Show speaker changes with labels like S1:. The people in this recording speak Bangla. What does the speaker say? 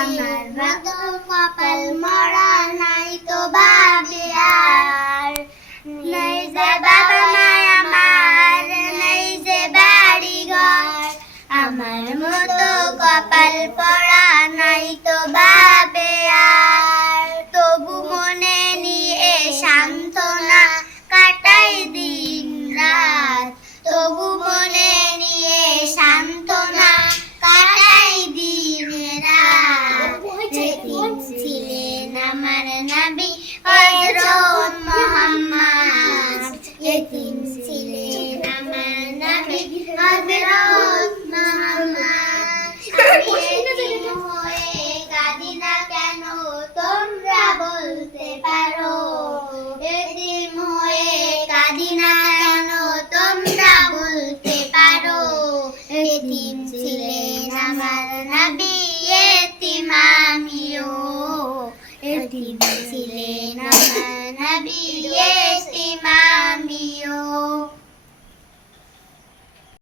S1: আমার মতো কপাল মরা নাই তো ভাবে আর নেই যে বাবা মা আমার নেই যে বাড়ি ঘর আমার মতো কপাল আমার নবী হযরত মুহাম্মদ। যেদিন ছিলেন আমার নবী হযরত মুহাম্মদ। হয়ে কাঁদি না কেন? তোমরা বলতে পারো। এতিম হয়ে কাঁদি না কেন? তোমরা বলতে পারো। এতিম ছিলেন আমার নবী Tibet, Tibet, Namah,